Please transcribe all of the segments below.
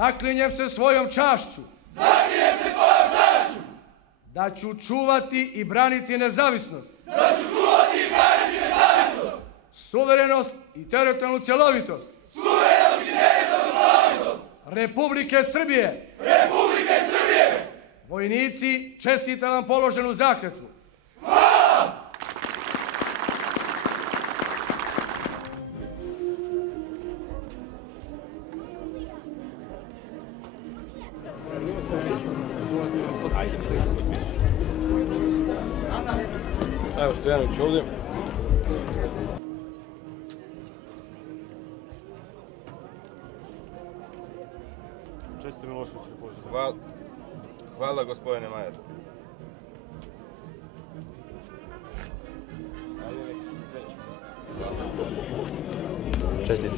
Zaklinjem se svojom čašću da ću čuvati i braniti nezavisnost, suverenost i teritorijalnu cjelovitost Republike Srbije. Vojnici, čestitam vam položenu zakletvu. Evo Stojanović ovdje. Čestite Miloševiću. Hvala gospodine Majer. Čestite.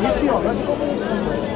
Čestite.